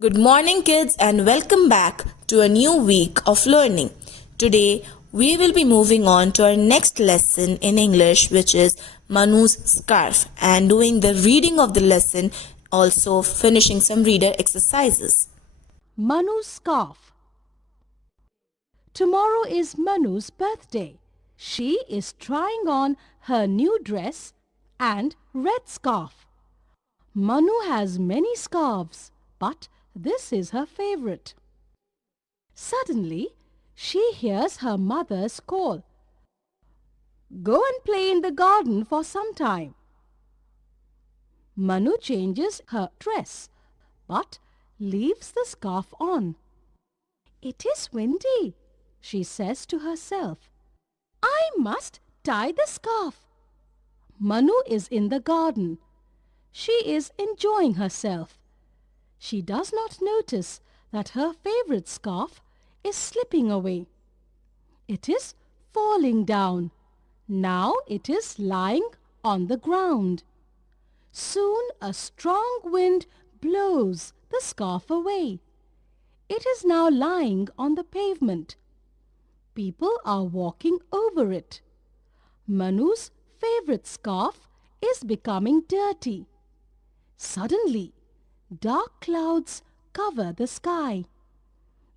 Good morning, kids, and welcome back to a new week of learning. Today, we will be moving on to our next lesson in English, which is Manu's scarf, and doing the reading of the lesson, also finishing some reader exercises. Manu's scarf. Tomorrow is Manu's birthday. She is trying on her new dress and red scarf. Manu has many scarves, but this is her favorite. Suddenly, she hears her mother's call. Go and play in the garden for some time. Manu changes her dress, but leaves the scarf on. It is windy, she says to herself. I must tie the scarf. Manu is in the garden. She is enjoying herself. She does not notice that her favorite scarf is slipping away. It is falling down. Now it is lying on the ground. Soon a strong wind blows the scarf away. It is now lying on the pavement. People are walking over it. Manu's favorite scarf is becoming dirty. Suddenly, dark clouds cover the sky.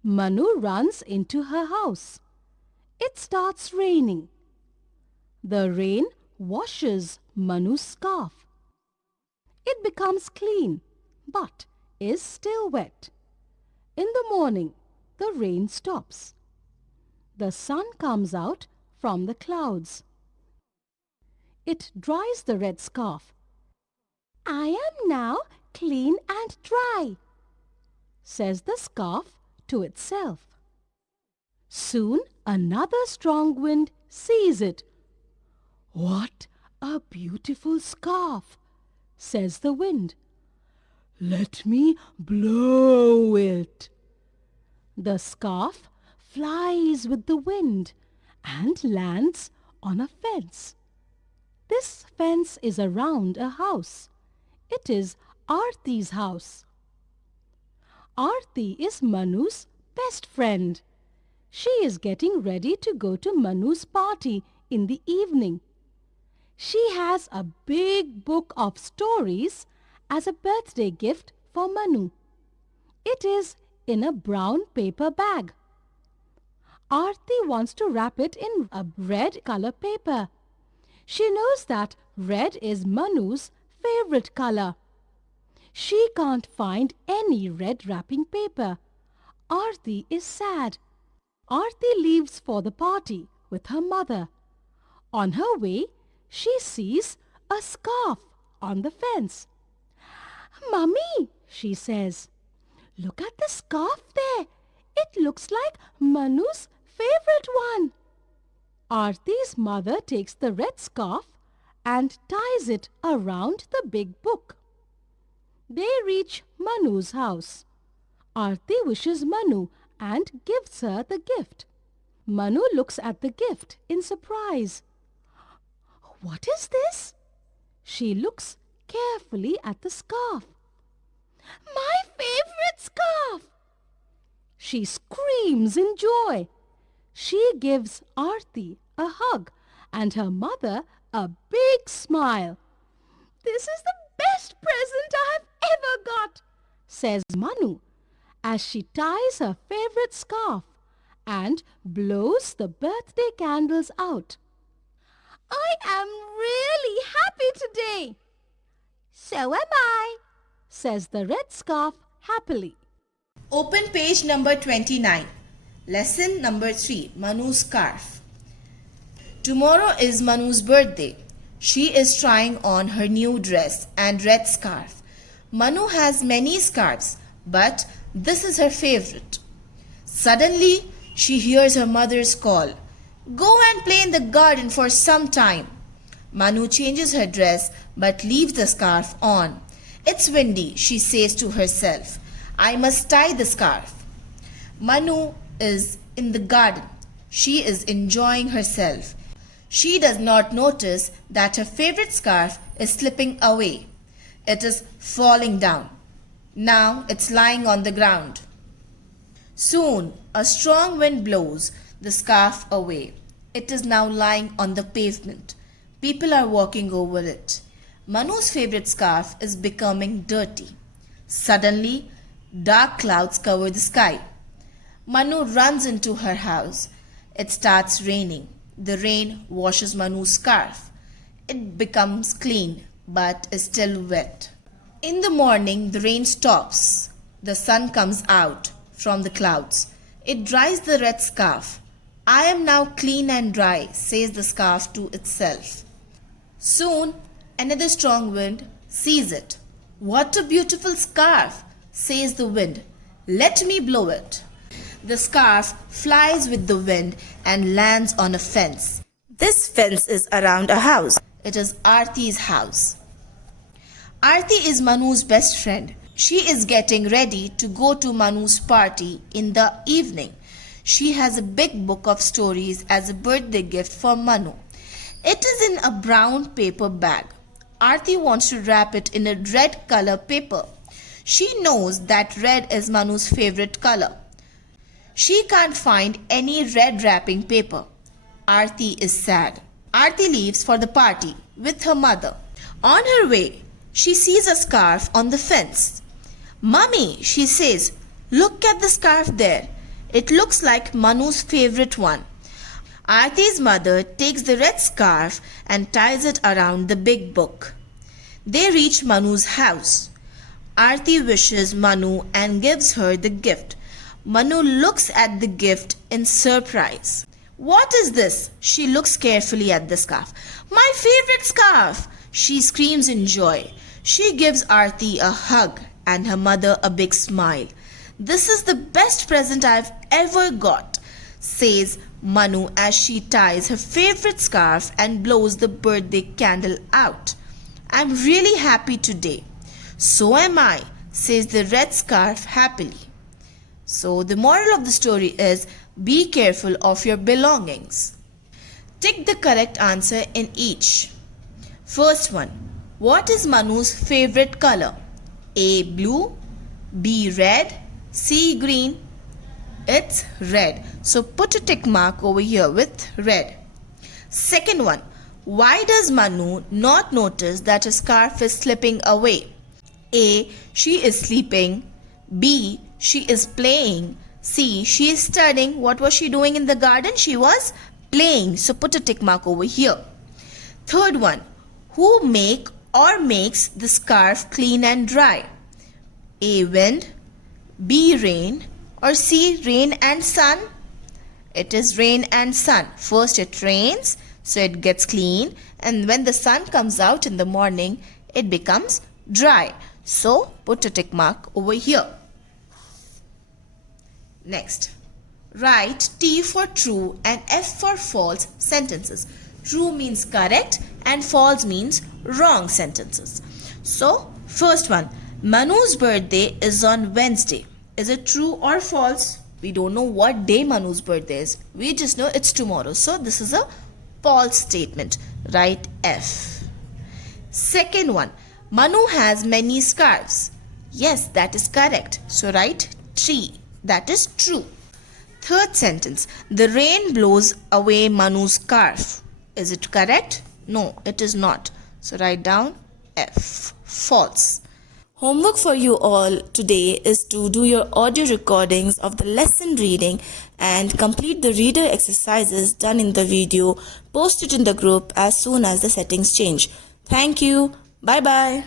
Manu runs into her house. It starts raining. The rain washes Manu's scarf. It becomes clean, but is still wet. In the morning, the rain stops. The sun comes out from the clouds. It dries the red scarf. I am now clean and dry, says the scarf to itself. Soon another strong wind sees it. What a beautiful scarf, says the wind. Let me blow it. The scarf flies with the wind and lands on a fence. This fence is around a house. It is Aarti's house. Aarti is Manu's best friend. She is getting ready to go to Manu's party in the evening. She has a big book of stories as a birthday gift for Manu. It is in a brown paper bag. Aarti wants to wrap it in a red color paper. She knows that red is Manu's favorite color. She can't find any red wrapping paper. Aarti is sad. Aarti leaves for the party with her mother. On her way, she sees a scarf on the fence. Mummy, she says, look at the scarf there. It looks like Manu's favorite one. Aarti's mother takes the red scarf and ties it around the big book. They reach Manu's house. Aarti wishes Manu and gives her the gift. Manu looks at the gift in surprise. What is this? She looks carefully at the scarf. My favorite scarf! She screams in joy. She gives Aarti a hug and her mother a big smile. This is the best present I have ever got, says Manu as she ties her favorite scarf and blows the birthday candles out. I am really happy today. So am I, says the red scarf happily. Open page number 29. Lesson number 3, Manu's scarf. Tomorrow is Manu's birthday. She is trying on her new dress and red scarf. Manu has many scarves, but this is her favorite. Suddenly, she hears her mother's call. Go and play in the garden for some time. Manu changes her dress but leaves the scarf on. It's windy, she says to herself. I must tie the scarf. Manu is in the garden. She is enjoying herself. She does not notice that her favorite scarf is slipping away. It is falling down. Now it's lying on the ground. Soon a strong wind blows the scarf away. It is now lying on the pavement. People are walking over it. Manu's favorite scarf is becoming dirty. Suddenly, dark clouds cover the sky. Manu runs into her house. It starts raining. The rain washes Manu's scarf. It becomes clean but is still wet. In the morning, the rain stops. The sun comes out from the clouds. It dries the red scarf. I am now clean and dry, says the scarf to itself. Soon, another strong wind sees it. What a beautiful scarf, says the wind. Let me blow it. The scarf flies with the wind and lands on a fence. This fence is around a house. It is Aarti's house. Aarti is Manu's best friend. She is getting ready to go to Manu's party in the evening. She has a big book of stories as a birthday gift for Manu. It is in a brown paper bag. Aarti wants to wrap it in a red color paper. She knows that red is Manu's favorite color. She can't find any red wrapping paper. Aarti is sad. Aarti leaves for the party with her mother. On her way, she sees a scarf on the fence. Mummy, she says, look at the scarf there. It looks like Manu's favorite one. Aarti's mother takes the red scarf and ties it around the big book. They reach Manu's house. Aarti wishes Manu and gives her the gift. Manu looks at the gift in surprise. What is this? She looks carefully at the scarf. My favorite scarf! She screams in joy. She gives Aarti a hug and her mother a big smile. This is the best present I've ever got, says Manu as she ties her favorite scarf and blows the birthday candle out. I'm really happy today. So am I, says the red scarf happily. So the moral of the story is be careful of your belongings. Tick the correct answer in each. First one. What is Manu's favorite color? A. Blue, B. Red, C. Green. It's red. So put a tick mark over here with red. Second one. Why does Manu not notice that his scarf is slipping away? A. She is sleeping. B. She is playing. C. She is studying. What was she doing in the garden? She was playing. So put a tick mark over here. Third one. Who makes the scarf clean and dry? A. Wind, B. Rain, or C. Rain and sun? It is rain and sun. First it rains, so it gets clean, and when the sun comes out in the morning, it becomes dry. So put a tick mark over here. Next, write T for true and F for false sentences. True means correct and false means wrong sentences. So, first one, Manu's birthday is on Wednesday. Is it true or false? We don't know what day Manu's birthday is. We just know it's tomorrow. So, this is a false statement. Write F. Second one, Manu has many scarves. Yes, that is correct. So, write T. That is true. Third sentence, the rain blows away Manu's scarf. Is it correct? No, it is not. So write down F. False. Homework for you all today is to do your audio recordings of the lesson reading and complete the reader exercises done in the video. Post it in the group as soon as the settings change. Thank you. Bye bye.